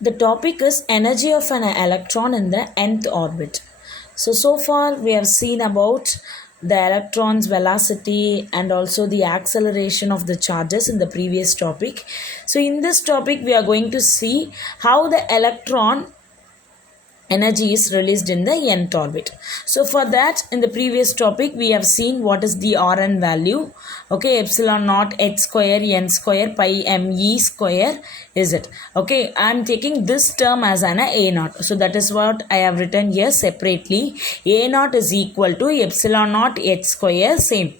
The topic is energy of an electron in the nth orbit. So far we have seen about the electron's velocity and also the acceleration of the charges in the previous topic. So in this topic we are going to see how the electron energy is released in the nth orbit. So for that, in the previous topic we have seen what is the Rn value. Okay, epsilon naught h square n square pi me square is it. Okay, I am taking this term as an a naught. So that is what I have written here separately. A naught is equal to epsilon naught h square, same,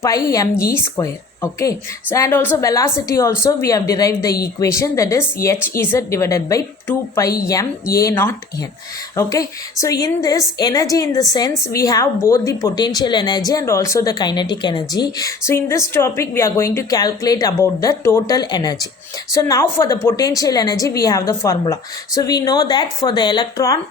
pi me square. Okay, so and also velocity also we have derived the equation, that is h z divided by 2 pi m a naught n. Okay, so in this energy, in the sense we have both the potential energy and also the kinetic energy. So in this topic we are going to calculate about the total energy. So now for the potential energy we have the formula. So we know that for the electron,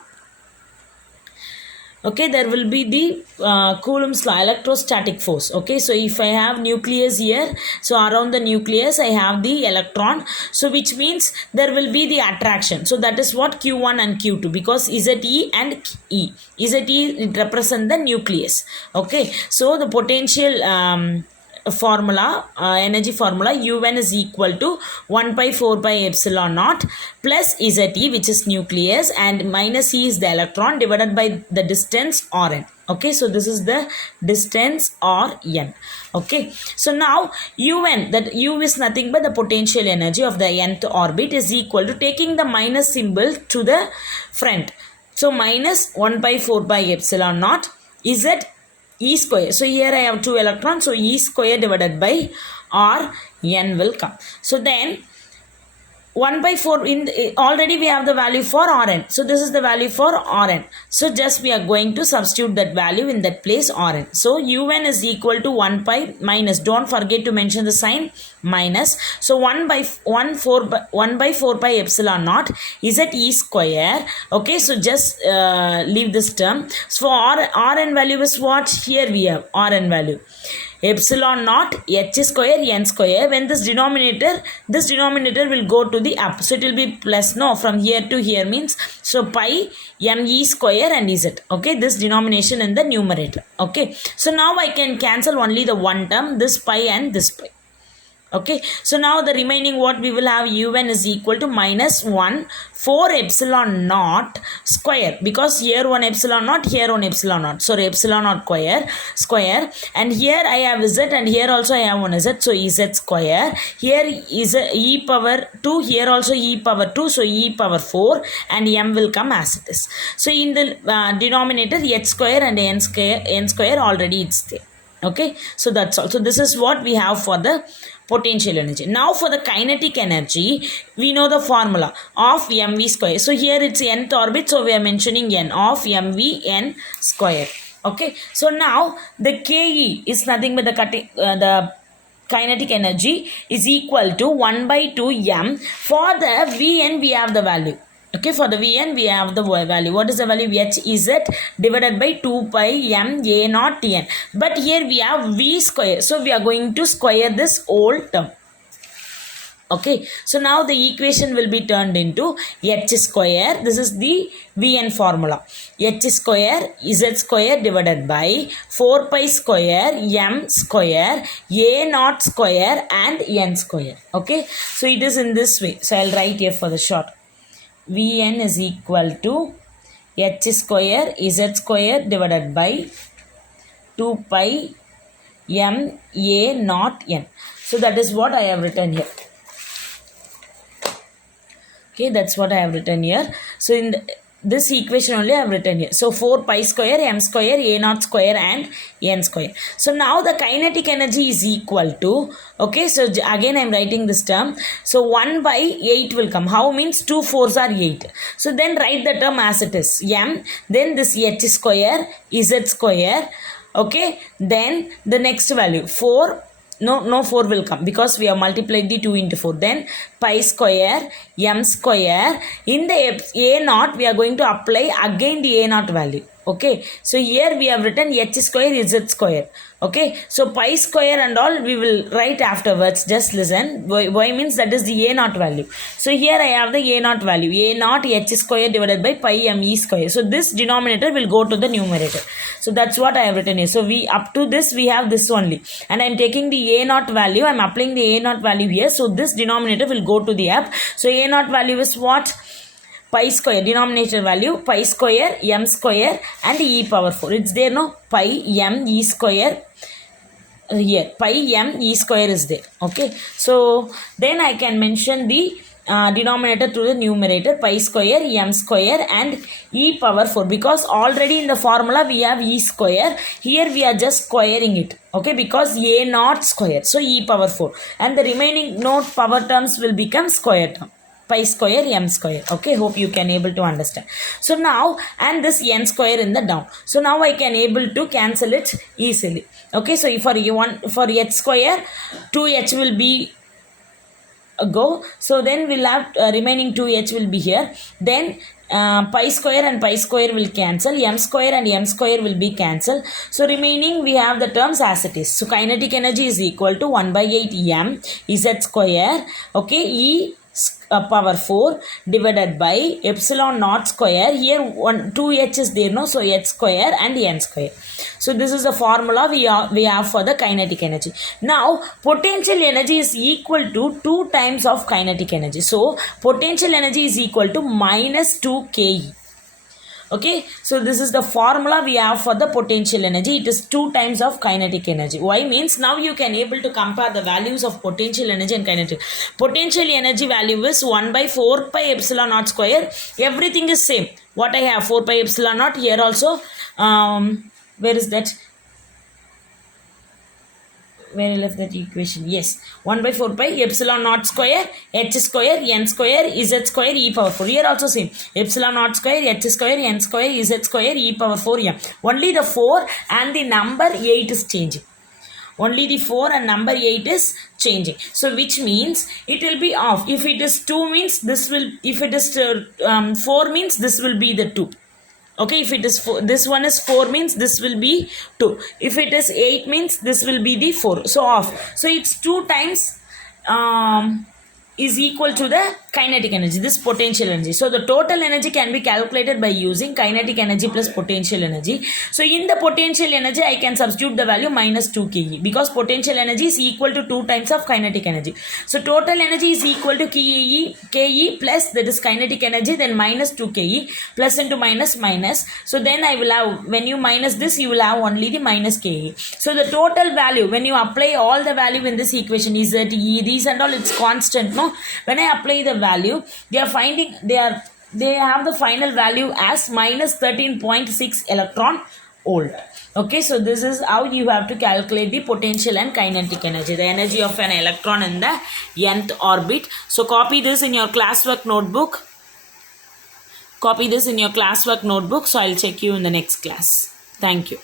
okay, there will be the Coulomb's law, electrostatic force. Okay, so if I have nucleus here, so around the nucleus I have the electron, so which means there will be the attraction. So that is what Q1 and Q2, because ZE and E, ZE represent the nucleus. Okay, so the potential formula, energy formula, un is equal to 1 by 4 by epsilon naught plus Ze, which is nucleus, and minus E is the electron, divided by the distance Rn. Okay, so this is the distance Rn. Okay, so now un, that u is nothing but the potential energy of the nth orbit, is equal to taking the minus symbol to the front. So minus 1 by 4 by epsilon naught is at E square. So here I have 2 electrons, so E square divided by R n will come. So then 1 by 4, already we have the value for Rn. So this is the value for Rn. So just we are going to substitute that value in that place, Rn. So un is equal to 1 pi minus, don't forget to mention the sign minus. So 1 by 4 pi epsilon naught is at E square. Okay, so just leave this term. So for Rn value is what? Here we have Rn value, epsilon naught h square n square. When this denominator will go to the up, so it will be plus, no, from here to here means, so pi me square and z. Okay, this denomination in the numerator. Okay, so now I can cancel only the one term, this pi and this pi. Okay, so now the remaining, what we will have, un is equal to minus 1 4 epsilon naught square, because here 1 epsilon naught, here 1 epsilon naught, so epsilon naught square, and here I have z and here also I have 1 z, so z square, here is e power 2, here also e power 2, so e power 4, and m will come as it is. So in the denominator, h square and n square already it's there. Okay, so that's all. So this is what we have for the potential energy. Now for the kinetic energy, we know the formula of mv square. So here it's nth orbit, so we are mentioning n of mv n square. Okay, so now the ke is nothing but the kinetic energy is equal to 1 by 2 m. For the Vn we have the value. Okay, for the Vn we have the value. What is the value? H is it divided by 2 pi m a naught n. But here we have v square. So we are going to square this whole term. Okay, so now the equation will be turned into h square. This is the Vn formula. H square z square divided by 4 pi square m square a naught square and n square. Okay, so it is in this way. So I'll write here for the short. Vn is equal to h square z square divided by 2 pi m a naught n. So that is what I have written here. Okay, that's what I have written here. So in this equation only I have written here. So 4 pi square m square a naught square and n square. So now the kinetic energy is equal to, okay, so again I am writing this term. So 1 by 8 will come. How means 2 4s are 8. So then write the term as it is. M, then this h square, z square. Okay, then the next value 4. No 4 will come because we have multiplied the 2 into 4. Then pi square m square. In the a naught we are going to apply again the a naught value. Okay, so here we have written h square is z square. Okay, so pi square and all we will write afterwards. Just listen. Y means that is the a naught value. So here I have the a naught value, a naught h square divided by pi m e square. So this denominator will go to the numerator. So that's what I have written here. So we up to this we have this only, and I am taking the a naught value, I am applying the a naught value here. So this denominator will go to the app. So a naught value is what? Pi square, denominator value pi square m square and e power 4. It's there, no? Pi m e square. Here pi m e square is there. Okay, so then I can mention the denominator to the numerator, pi square m square and e power 4, because already in the formula we have e square. Here we are just squaring it. Okay, because a naught square, so e power 4, and the remaining note power terms will become square term, pi square m square. Okay, hope you can able to understand. So now, and this n square in the down, so now I can able to cancel it easily. Okay, so for h square 2h will be go, so then we'll have remaining 2h will be here. Then pi square and pi square will cancel, m square and m square will be cancelled. So remaining we have the terms as it is. So kinetic energy is equal to 1 by 8 m z square. Okay, e power 4 divided by epsilon naught square. Here 2h is there, no? So h square and n square. So this is the formula we have for the kinetic energy. Now potential energy is equal to 2 times of kinetic energy. So potential energy is equal to minus 2 ke. Okay, so this is the formula we have for the potential energy. It is 2 times of kinetic energy. Why means now you can able to compare the values of potential energy and kinetic. Potential energy value is 1 by 4 pi epsilon naught square. Everything is same. What I have 4 pi epsilon naught here also. Where is that? Where I left that equation? Yes, 1 by 4 pi epsilon naught square h square n square z square e power 4. Here also same, epsilon naught square h square n square z square e power 4 m. Only the 4 and the number 8 is changing. Only the 4 and number 8 is changing. So which means it will be off. If it is 2 means this will, if it is 4 means this will be the 2. Okay, if it is 4, this one is 4 means this will be 2. If it is 8 means this will be the 4. So off. So it's 2 times is equal to the kinetic energy, this potential energy. So the total energy can be calculated by using kinetic energy plus potential energy. So in the potential energy I can substitute the value minus 2 ke, because potential energy is equal to 2 times of kinetic energy. So total energy is equal to ke plus, that is kinetic energy, then minus 2 ke, plus into minus minus. So then I will have, when you minus this you will have only the minus ke. So the total value, when you apply all the value in this equation, is that e, these and all, it's constant, no? When I apply the value, they are finding, they have the final value as minus 13.6 electron volt. Okay, so this is how you have to calculate the potential and kinetic energy, the energy of an electron in the nth orbit. So copy this in your classwork notebook. Copy this in your classwork notebook. So I'll check you in the next class. Thank you.